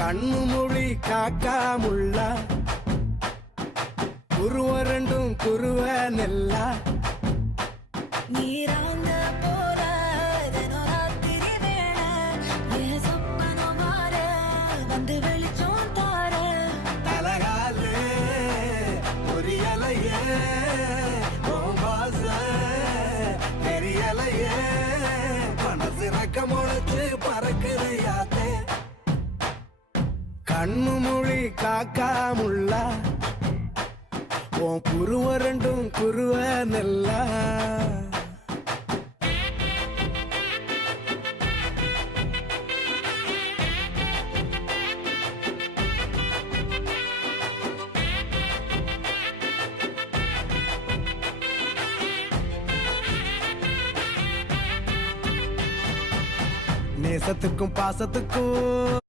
கண்ணு மொழி காக்காமுள்ள குருவ ரெண்டும் குருவ நெல்லா நீராங்க போல தினராத்திரி வேளை என் சொப்பனம் மாற வந்து வெளிச்சம் தார தலகாலே பொரியலையே ஓம்பாச தெரியலையே மனசு ரக்க முளைச்சு பறக்குறையாத்தே கண்ணு மொழி காக்காமுள்ள உன் குருவ ரெண்டும் குருவ நெல்லா நேசத்துக்கும் பாசத்துக்கும்